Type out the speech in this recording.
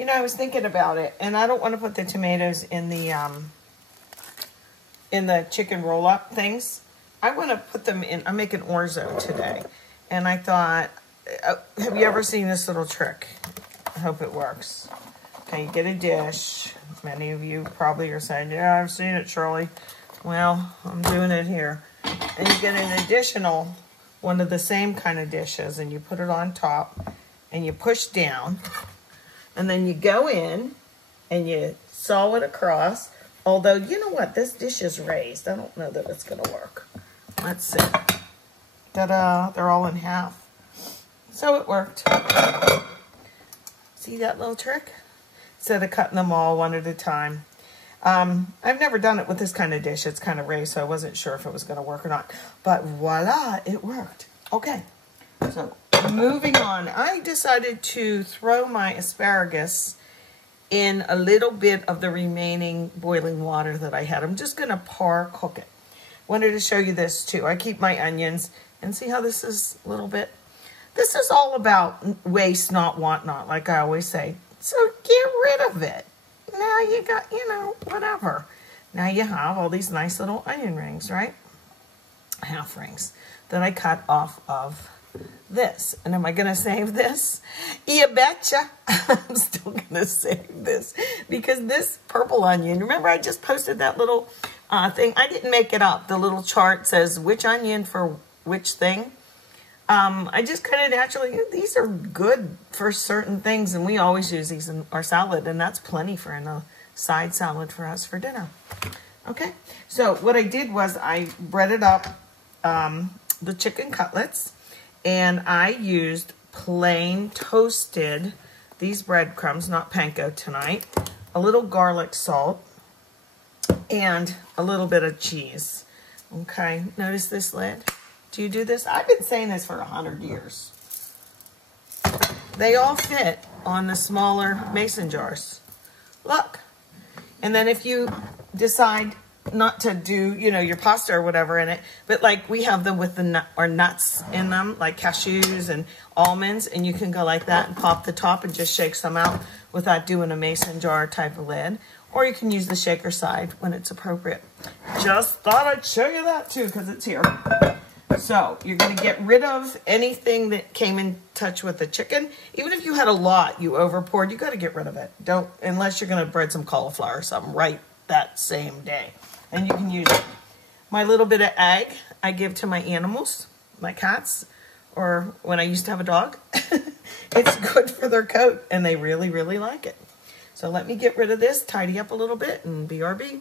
You know, I was thinking about it, and I don't want to put the tomatoes in the chicken roll-up things. I want to put them in. I'm making orzo today, and I thought, have you ever seen this little trick? I hope it works. Okay, you get a dish. Many of you probably are saying, yeah, I've seen it, Shirley. Well, I'm doing it here. And you get an additional one of the same kind of dishes, and you put it on top, and you push down, and then you go in, and you saw it across. Although, you know what? This dish is raised. I don't know that it's going to work. Let's see. Ta-da! They're all in half. So it worked. See that little trick? Instead of cutting them all one at a time. I've never done it with this kind of dish. It's kind of raised, so I wasn't sure if it was going to work or not. But voila, it worked. Okay. So moving on. I decided to throw my asparagus in a little bit of the remaining boiling water that I had. I'm just going to par cook it. Wanted to show you this too. I keep my onions, and see how this is a little bit. This is all about waste, not want, not, like I always say. So get rid of it. Now you got, you know, whatever. Now you have all these nice little onion rings, right? Half rings that I cut off of this. And am I going to save this? You betcha. I'm still going to save this because this purple onion, remember I just posted that little thing? I didn't make it up. The little chart says which onion for which thing. I just kind of naturally, these are good for certain things, and we always use these in our salad, and that's plenty for a side salad for us for dinner. Okay, so what I did was I breaded up the chicken cutlets, and I used plain toasted, these breadcrumbs, not panko tonight, a little garlic salt, and a little bit of cheese. Okay, notice this lid? Do you do this? I've been saying this for 100 years. They all fit on the smaller mason jars. Look. And then if you decide not to do, you know, your pasta or whatever in it, but like we have them with the nuts in them, like cashews and almonds, and you can go like that and pop the top and just shake some out without doing a mason jar type of lid. Or you can use the shaker side when it's appropriate. Just thought I'd show you that too because it's here. So you're going to get rid of anything that came in touch with the chicken. Even if you had a lot you over poured, you got to get rid of it. Don't, unless you're going to bread some cauliflower or something right that same day. And you can use it. My little bit of egg I give to my animals, my cats, or when I used to have a dog. It's good for their coat and they really, really like it. So let me get rid of this, tidy up a little bit, and BRB.